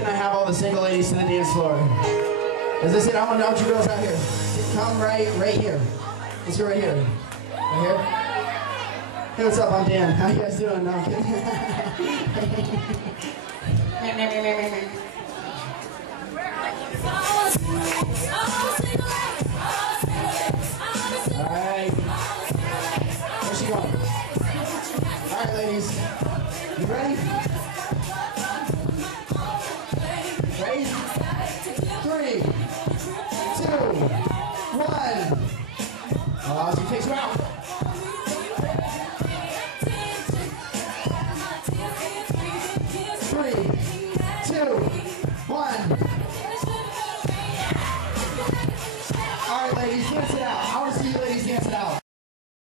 can I have all the single ladies to the dance floor? Is this it? I want you girls out here. Come right here. Let's go right here. Right here? Hey, what's up? I'm Dan. How you guys doing? No, I'm kidding. Alright. Where's she going? Alright, ladies. You ready?